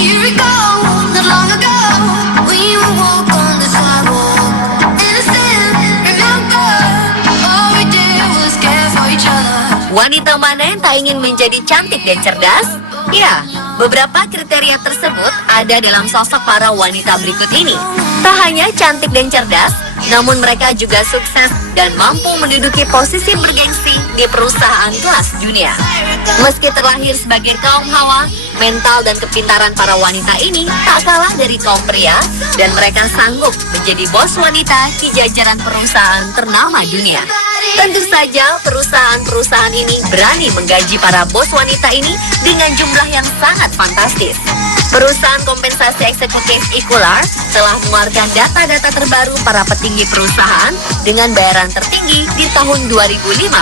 Here we go, not long ago, we would walk on the sidewalk, innocent, remember, all we did was care for each other. Wanita mana yang tak ingin menjadi cantik dan cerdas? Ya, beberapa kriteria tersebut ada dalam sosok para wanita berikut ini. Tak hanya cantik dan cerdas, namun mereka juga sukses dan mampu menduduki posisi bergengsi di perusahaan kelas dunia. Meski terlahir sebagai kaum hawa, mental dan kepintaran para wanita ini tak kalah dari kaum pria, dan mereka sanggup menjadi bos wanita di jajaran perusahaan ternama dunia. Tentu saja perusahaan-perusahaan ini berani menggaji para bos wanita ini dengan jumlah yang sangat fantastis. Perusahaan kompensasi eksekutif Equilar telah mengeluarkan data-data terbaru para petinggi perusahaan dengan bayaran tertinggi di tahun 2015.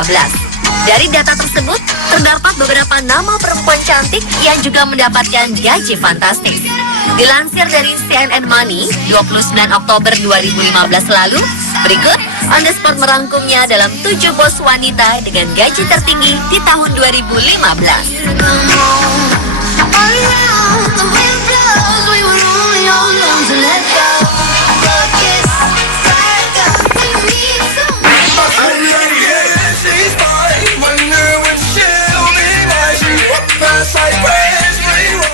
Dari data tersebut, terdapat beberapa nama perempuan cantik yang juga mendapatkan gaji fantastis. Dilansir dari CNN Money, 29 Oktober 2015 lalu, berikut On The Spot merangkumnya dalam 7 bos wanita dengan gaji tertinggi di tahun 2015.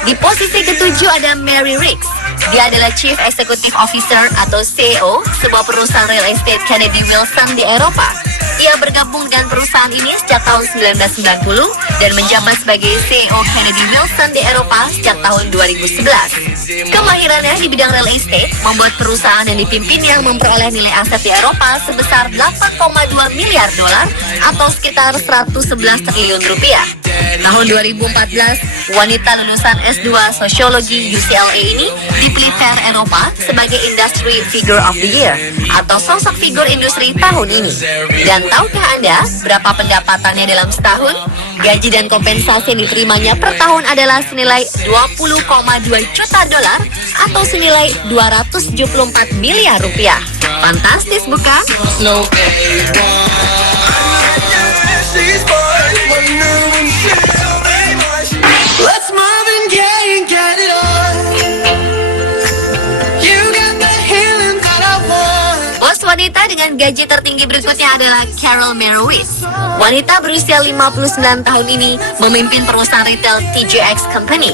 Di posisi ketujuh ada Mary Ricks. Dia adalah Chief Executive Officer atau CEO sebuah perusahaan real estate Kennedy Wilson di Eropa. Ia bergabung dengan perusahaan ini sejak tahun 1990 dan menjabat sebagai CEO Kennedy Wilson di Eropa sejak tahun 2011. Kemahirannya di bidang real estate membuat perusahaan yang dipimpinnya memperoleh nilai aset di Eropa sebesar 8,2 miliar dolar atau sekitar 111 triliun rupiah. Tahun 2014, wanita lulusan S2 Sosiologi UCLA ini dipilih PR Eropa sebagai Industry Figure of the Year atau sosok figur industri tahun ini. Dan tahukah Anda berapa pendapatannya dalam setahun? Gaji dan kompensasi yang diterimanya per tahun adalah senilai 20,2 juta dolar atau senilai 274 miliar rupiah. Fantastis bukan? Let's Marvin Gaye and get it on. You got the healing that I want. Bos wanita dengan gaji tertinggi berikutnya adalah Carol Merowitz. Wanita berusia 59 tahun ini memimpin perusahaan retail TJX Company.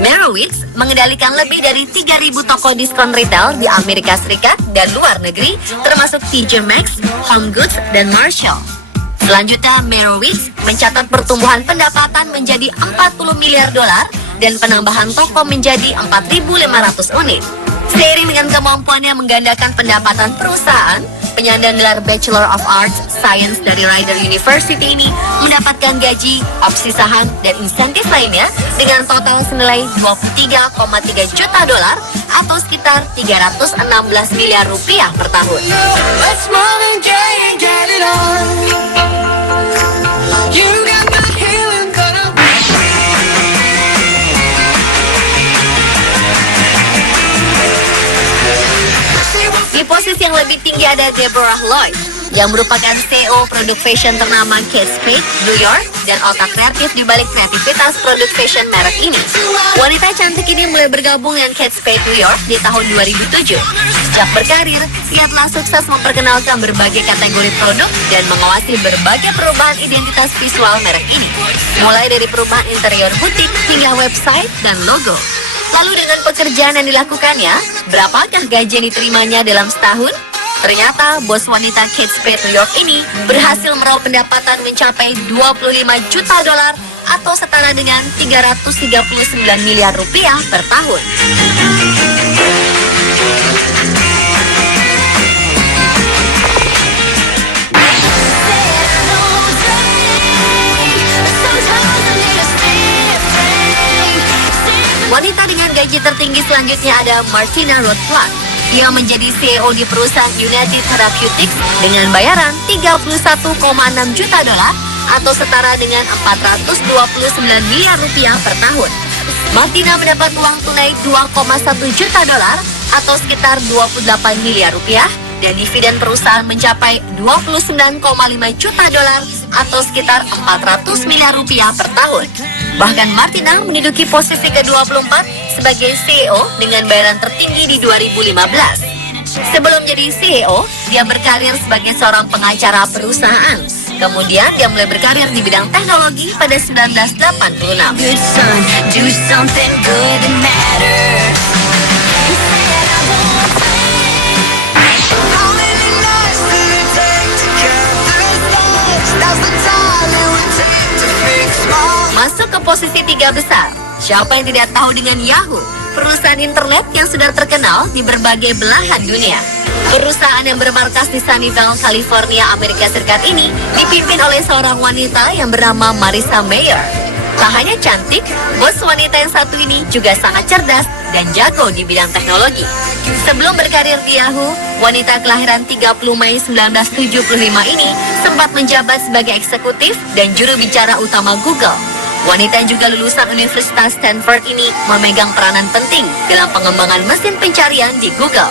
Merowitz mengendalikan lebih dari 3.000 toko diskon retail di Amerika Serikat dan luar negeri, termasuk TJ Maxx, Home Goods, dan Marshall. Selanjutnya, Merowitz mencatat pertumbuhan pendapatan menjadi 40 miliar dolar dan penambahan toko menjadi 4.500 unit. Seiring dengan kemampuannya menggandakan pendapatan perusahaan, penyandang gelar Bachelor of Arts Science dari Rider University ini mendapatkan gaji, opsi saham, dan insentif lainnya dengan total senilai 23,3 juta dolar atau sekitar 316 miliar rupiah per tahun. Let's Marvin Gaye and get it on. You got the healing that I want. Di posisi yang lebih tinggi ada Deborah Lloyd, yang merupakan CEO produk fashion ternama Kate Spade, New York, dan otak kreatif di balik kreativitas produk fashion merek ini. Wanita cantik ini mulai bergabung dengan Kate Spade New York di tahun 2007. Sejak berkarir, ia telah sukses memperkenalkan berbagai kategori produk dan mengawasi berbagai perubahan identitas visual merek ini, mulai dari perubahan interior butik hingga website dan logo. Lalu dengan pekerjaan yang dilakukannya, berapakah gaji yang diterimanya dalam setahun? Ternyata bos wanita Kate Spade New York ini berhasil meraup pendapatan mencapai 25 juta dolar atau setara dengan 339 miliar rupiah per tahun. Wanita dengan gaji tertinggi selanjutnya ada Martina Rothblatt. Ia menjadi CEO di perusahaan United Therapeutics dengan bayaran 31,6 juta dolar atau setara dengan 429 miliar rupiah per tahun. Martina mendapat uang tunai 2,1 juta dolar atau sekitar 28 miliar rupiah dan dividen perusahaan mencapai 29,5 juta dolar atau sekitar 400 miliar rupiah per tahun. Bahkan Martina menduduki posisi ke-24 sebagai CEO dengan bayaran tertinggi di 2015. Sebelum jadi CEO, dia berkarir sebagai seorang pengacara perusahaan. Kemudian dia mulai berkarir di bidang teknologi pada 1986. Good son, do something good that matters. Masuk ke posisi 3 besar. Siapa yang tidak tahu dengan Yahoo? Perusahaan internet yang sudah terkenal di berbagai belahan dunia. Perusahaan yang bermarkas di Sunnyvale, California, Amerika Serikat ini dipimpin oleh seorang wanita yang bernama Marissa Mayer. Tak hanya cantik, bos wanita yang satu ini juga sangat cerdas dan jago di bidang teknologi. Sebelum berkarir di Yahoo, wanita kelahiran 30 Mei 1975 ini sempat menjabat sebagai eksekutif dan juru bicara utama Google. Wanita yang juga lulusan Universitas Stanford ini memegang peranan penting dalam pengembangan mesin pencarian di Google.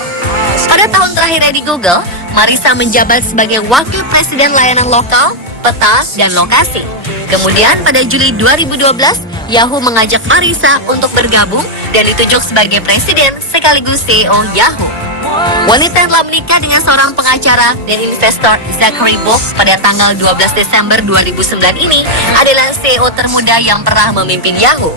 Pada tahun terakhirnya di Google, Marissa menjabat sebagai wakil presiden layanan lokal, peta, dan lokasi. Kemudian pada Juli 2012, Yahoo mengajak Marissa untuk bergabung dan ditunjuk sebagai presiden sekaligus CEO Yahoo. Wanita yang telah menikah dengan seorang pengacara dan investor Zachary Book pada tanggal 12 Desember 2009 ini adalah CEO termuda yang pernah memimpin Yahoo.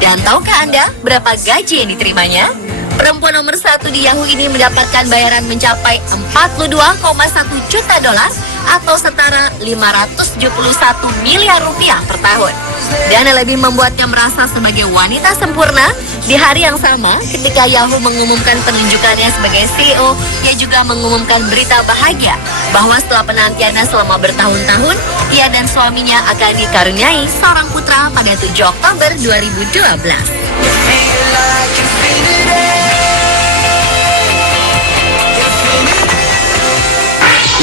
Dan tahukah Anda berapa gaji yang diterimanya? Perempuan nomor 1 di Yahoo ini mendapatkan bayaran mencapai 42,1 juta dolar atau setara 571 miliar rupiah per tahun. Dan yang lebih membuatnya merasa sebagai wanita sempurna, di hari yang sama ketika Yahoo mengumumkan penunjukannya sebagai CEO, ia juga mengumumkan berita bahagia bahwa setelah penantiannya selama bertahun-tahun, ia dan suaminya akan dikaruniai seorang putra pada 7 Oktober 2012.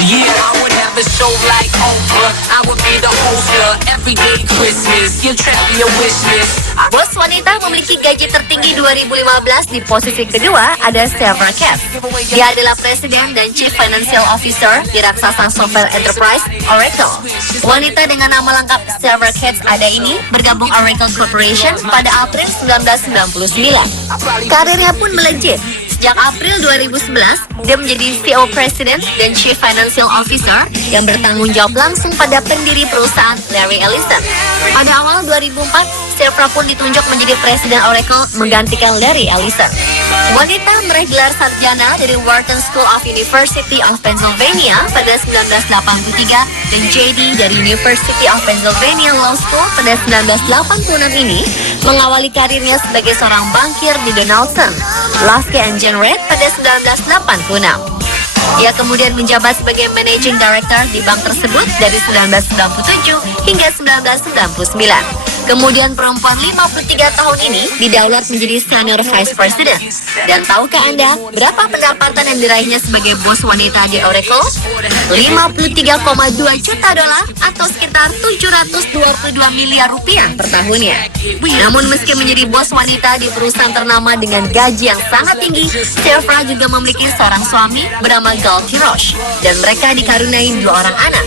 Yeah, I would have a show like Oprah. I would be the host of everyday Christmas. Your trip, your wish list. Bos wanita memiliki gaji tertinggi 2015 di posisi kedua ada Sarah Katz. Dia adalah presiden dan chief financial officer di raksasa software enterprise Oracle. Wanita dengan nama lengkap Sarah Katz ada ini bergabung Oracle Corporation pada April 1999. Karirnya pun melejit. Sejak April 2011, dia menjadi CEO President dan Chief Financial Officer yang bertanggung jawab langsung pada pendiri perusahaan Larry Ellison. Pada awal 2004, Sarah pun ditunjuk menjadi Presiden Oracle menggantikan Larry Ellison. Wanita meraih gelar sarjana dari Wharton School of University of Pennsylvania pada 1983 dan JD dari University of Pennsylvania Law School pada 1986 ini mengawali karirnya sebagai seorang bankir di Donaldson, Lasky and Jenrette pada 1986. Ia kemudian menjabat sebagai Managing Director di bank tersebut dari 1997 hingga 1999. Kemudian perempuan 53 tahun ini didaulat menjadi Senior Vice President. Dan tahukah Anda berapa pendapatan yang diraihnya sebagai bos wanita di Oracle? 53,2 juta dolar atau sekitar 722 miliar rupiah per tahunnya. Namun meski menjadi bos wanita di perusahaan ternama dengan gaji yang sangat tinggi, Sarah juga memiliki seorang suami bernama Gal Kirosh dan mereka dikaruniai 2 orang anak.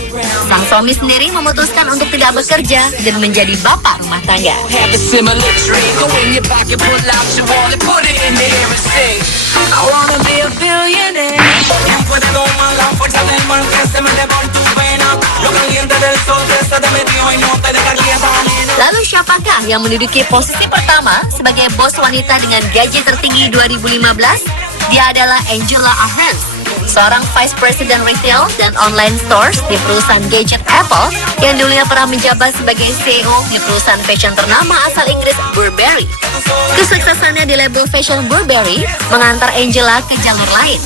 Sang suami sendiri memutuskan untuk tidak bekerja dan menjadi bapak rumah tangga. Have a similar dream. Go in your pocket, pull out your wallet, put it in the air and sing. I wanna be a billionaire. Y puedo tomar la fuerza del mar que se mete por tu vena. Lo caliente del sol que se te metió y no te deja quieta, nena. Lalu siapakah yang menduduki posisi pertama sebagai bos wanita dengan gaji tertinggi 2015? Dia adalah Angela Ahrens, seorang Vice President Retail dan Online Stores di perusahaan gadget Apple yang dulunya pernah menjabat sebagai CEO di perusahaan fashion ternama asal Inggris Burberry. Kesuksesannya di label fashion Burberry mengantar Angela ke jalur lain.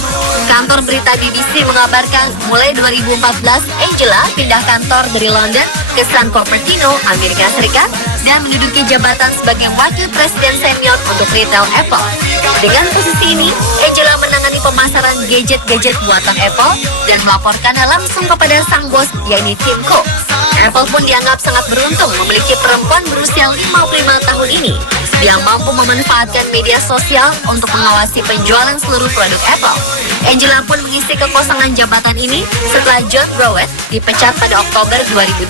Kantor berita BBC mengabarkan mulai 2014 Angela pindah kantor dari London ke San Cupertino, Amerika Serikat dan menduduki jabatan sebagai wakil presiden senior untuk retail Apple. Dengan posisi ini, Angela menangani pemasaran gadget-gadget buatan Apple dan melaporkannya langsung kepada sang bos, yakni Tim Cook. Apple pun dianggap sangat beruntung memiliki perempuan berusia 55 tahun ini. Dia mampu memanfaatkan media sosial untuk mengawasi penjualan seluruh produk Apple. Angela pun mengisi kekosongan jabatan ini setelah John Browett dipecat pada Oktober 2012.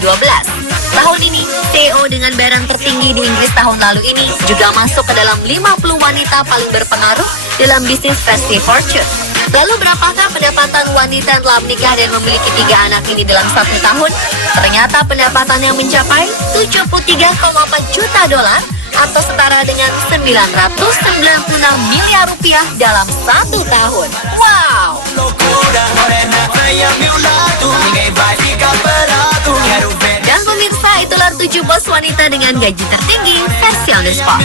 Tahun ini, CEO dengan bayaran tertinggi di Inggris tahun lalu ini juga masuk ke dalam 50 wanita paling berpengaruh dalam bisnis versi Fortune. Lalu berapakah pendapatan wanita yang telah menikah dan memiliki 3 anak ini dalam 1 tahun? Ternyata pendapatannya mencapai 73,4 juta dolar atau setara dengan 996 miliar rupiah dalam 1 tahun. Wow! Dan pemirsa, itulah 7 bos wanita dengan gaji tertinggi versi on the spot.